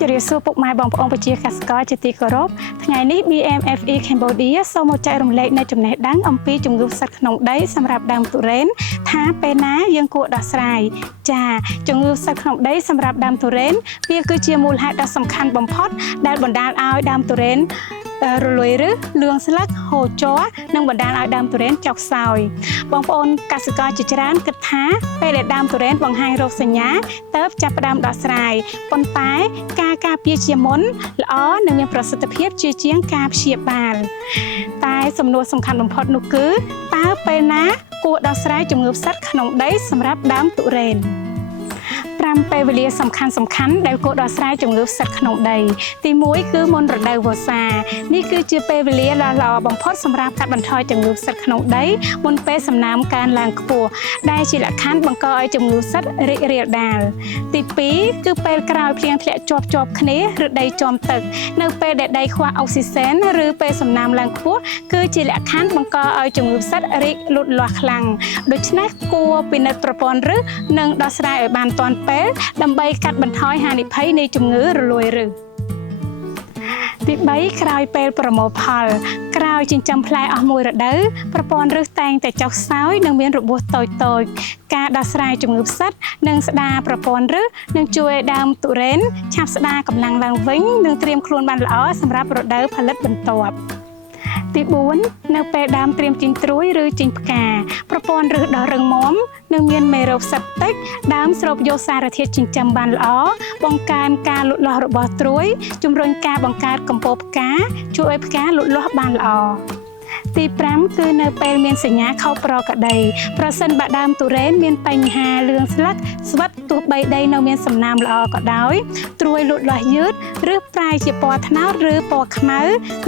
ជម្រាបសួរពុកម៉ែបងប្អូនប្រជាកសិករជាទីគោរពថ្ងៃនេះ BMFE Cambodia សូមមកចែករំលែកនូវចំណេះដឹងអំពីជំងឺផ្សិតក្នុងដីសម្រាប់ដើមទុរេនថាពេលណាយើងគួរដោះស្រាយចាជំងឺផ្សិតក្នុងដីសម្រាប់ដើមទុរេនវាគឺជាមូលហេតុដ៏សំខាន់បំផុតដែលបណ្ដាលឲ្យដើមទុរេនរលួយឬលឿងស្លឹកហូរជ័រនិងបណ្ដាលឲ្យដើមទុរេនចុះខ្សោយបងប្អូនកសិករជាច្រើនគិតថាពេលដែលដើមទុរេនបង្ហាញរោគសញ្ញាទើបចាប់ផ្ដើមដោះស្រាយប៉ុន្តែការការពារជាមុនល្អនិងមានប្រសិទ្ធភាពជាជាងការព្យាបាលតែសំណួរសំខាន់បំផុតនោះគឺតើពេលណាគួរដោះស្រាយជំងឺផ្សិតក្នុងដីសម្រាប់ដើមទុរេន5ពេលវេលាសំខាន់ដែលគួរដោះស្រាយជំងឺផ្សិតក្នុងដីទី1គឺមុនរដូវវស្សានេះគឺជាពេលវេលាដ៏ល្អបំផុតសម្រាប់កាត់បន្ថយជំងឺផ្សិតក្នុងដីមុនពេលសំណើមកើនឡើងខ្ពស់ដែលជាលក្ខខណ្ឌបង្កឲ្យជំងឺផ្សិតរីករាលដាលទី2គឺពេលក្រោយភ្លៀងធ្លាក់ជាប់គ្នាឬដីជាំទឹកនៅពេលដែលដីខ្វះអុកស៊ីសែនឬពេលសំណើមឡើងខ្ពស់គឺជាលក្ខខណ្ឌបង្កឲ្យជំងឺផ្សិតរីកលូតលាស់ខ្លាំងដូច្នេះគួរពិនិត្យប្រព័ន្ធឫសនិងដោះស្រាយឲ្យបានទាន់ពេលដើម្បីកាត់បន្ថយហានិភ័យនៃជំងឺរលួយឫសទី3ក្រោយពេលប្រមូលផលក្រោយចិញ្ចឹមផ្លែអស់មួយរដូវប្រព័ន្ធឫសតែងតែចុះខ្សោយនិងមានរបួសតូចការដោះស្រាយជំងឺផ្សិតនិងស្ដារប្រព័ន្ធឫសនឹងជួយឲ្យដើមទុរេនឆាប់ស្ដារកម្លាំងឡើងវិញនិងត្រៀមខ្លួនបានល្អសម្រាប់រដូវផលិតបន្ទាប់ទី4នៅពេលដើមត្រៀមជីងត្រួយឬជីងផ្កាប្រព័ន្ធឫសដ៏រឹងមាំនិងមានមេរោគផ្សិតតិចដើមស្រូបយកសារធាតុចិញ្ចឹមបានល្អបង្កើនការលូតលាស់របស់ត្រួយជំរុញការបង្កើតកំពូលផ្កាជួយឲ្យផ្កាលូតលាស់បានល្អទី5គឺនៅពេលមានសញ្ញាខុសប្រក្រតីប្រសិនបើដើមទុរេនមានបញ្ហាលឿងស្លឹកស្វិតទោះបីដីនៅមានសំណើមល្អក៏ដោយត្រួយលូតលាស់យឺតឬប្រែជាពណ៌ត្នោតឬពណ៌ខ្មៅ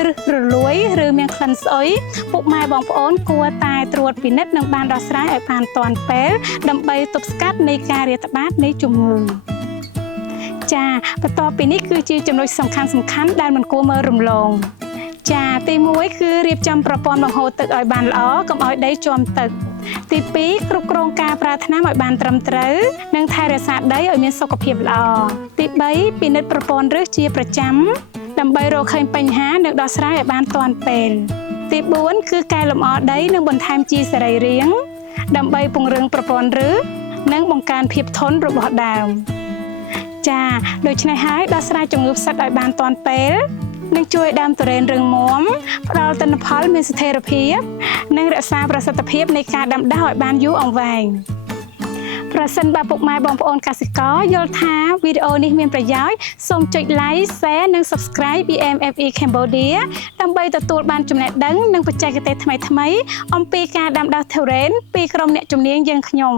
ឬរលួយឬមានក្លិនស្អុយពុកម៉ែបងប្អូនគួរតែត្រួតពិនិត្យនិងបានដោះស្រាយឲ្យបានទាន់ពេលដើម្បីទប់ស្កាត់នៃការរាតត្បាតនៃជំងឺចាបន្ទាប់ពីនេះគឺជាចំណុចសំខាន់ដែលមិនគួរមើលរំលងចាទី1គឺរៀបចំប្រព័ន្ធបង្ហូរទឹកឲ្យបានល្អកុំឲ្យដីជាំទឹកទី2គ្រប់គ្រងការប្រើថ្នាំឲ្យបានត្រឹមត្រូវនិងថែរក្សាដីឲ្យមានសុខភាពល្អទី3ពិនិត្យប្រព័ន្ធឫសជាប្រចាំដើម្បីរកឃើញបញ្ហានិងដោះស្រាយឲ្យបានទាន់ពេលទី4គឺកែលម្អដីនិងបន្ថែមជីសរីរាង្គដើម្បីពង្រឹងប្រព័ន្ធឫសនិងបង្កើនភាពធន់របស់ដើមចាដូច្នេះហើយដោះស្រាយជំងឺផ្សិតឲ្យបានទាន់ពេលនឹងជួយដើមទុរេនរឹងមាំផ្ដល់ទិន្នផលមានស្ថិរភាពនិងរក្សាប្រសិទ្ធភាពនៃការដាំដុះឲ្យបានយូរអង្វែងប្រសិនបើពុកម៉ែបងប្អូនកសិករយល់ថាវីដេអូនេះមានប្រយោជន៍សូមចុច Like Share និង Subscribe BMFE Cambodia ដើម្បីទទួលបានចំណេះដឹងនិងបច្ចេកទេសថ្មីៗអំពីការដាំដុះទុរេនពីក្រុមអ្នកជំនាញយើងខ្ញុំ